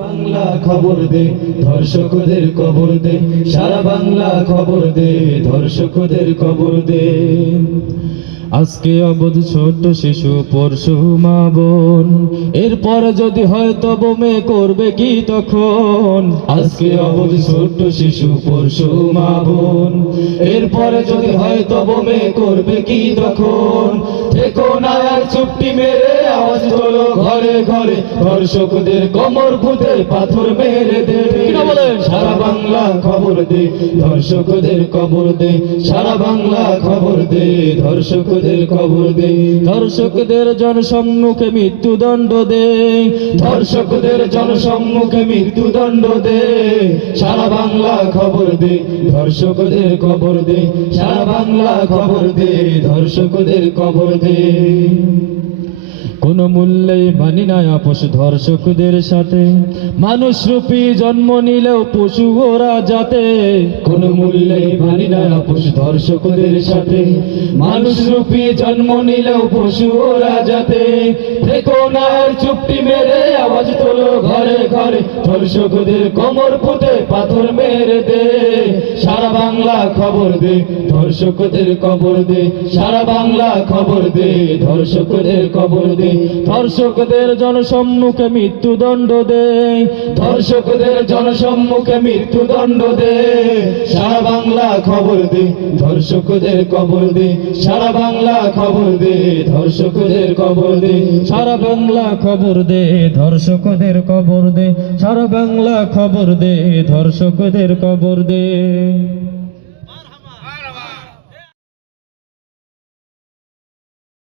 বাংলা খবর দে, ধর্ষকদের কবর দে, সারা বাংলা খবর দে, ধর্ষকদের কবর দে। আজকে অবধ ছোট শিশু, পরশু মা বোন, এরপর যদি হয়তো বোমে করবে কি তখন? আজকে অবধ ছোট শিশু, পরশু মা বোন, এরপর যদি হয়তো বোমে করবে কি তখন? থেকো না আর চুপটি মেরে, আওয়াজ তোলো ঘরে ঘরে, ধর্ষকদের কোমর পুঁতে পাথর মেরে দে। সারা বাংলা খবর দে, ধর্ষকদের কবর দে, সারা বাংলা খবর দে, ধর্ষকদের কবর দে। ধর্ষকদের জনসম্মুখে মৃত্যুদণ্ড দে, ধর্ষকদের জনসম্মুখে মৃত্যুদণ্ড দে। সারা বাংলা খবর দে, ধর্ষকদের কবর দে, সারা বাংলা খবর দে, ধর্ষকদের কবর দে। কোন মূল্যে মানি না আপোষ ধর্ষকদের সাথে, মানুষ রূপী জন্ম নিলেও পশু ওরা যাতে। কোন মূল্যে মানি না আপোষ ধর্ষকদের সাথে, মানুষ রূপী জন্ম নিলেও পশু ওরা যাতে। দেখো না আর চুপটি মেরে, আওয়াজ তোলো ঘরে ঘরে, ধর্ষকদের কোমর পুঁতে পাথর মেরে দে। সারা বাংলা খবর দে, ধর্ষকদের কবর দে, সারা বাংলা খবর দে, ধর্ষকদের কবর দে। ধর্ষকদের জনসম্মুখে মৃত্যুদণ্ড দে, ধর্ষকদের জনসম্মুখে মৃত্যুদণ্ড দে। সারা বাংলা খবর দে, ধর্ষকদের কবর দে, সারা বাংলা খবর দে, ধর্ষকদের কবর দে। সারা বাংলা খবর দে, ধর্ষকদের কবর দে, সারা বাংলা খবর দে, ধর্ষকদের কবর দে।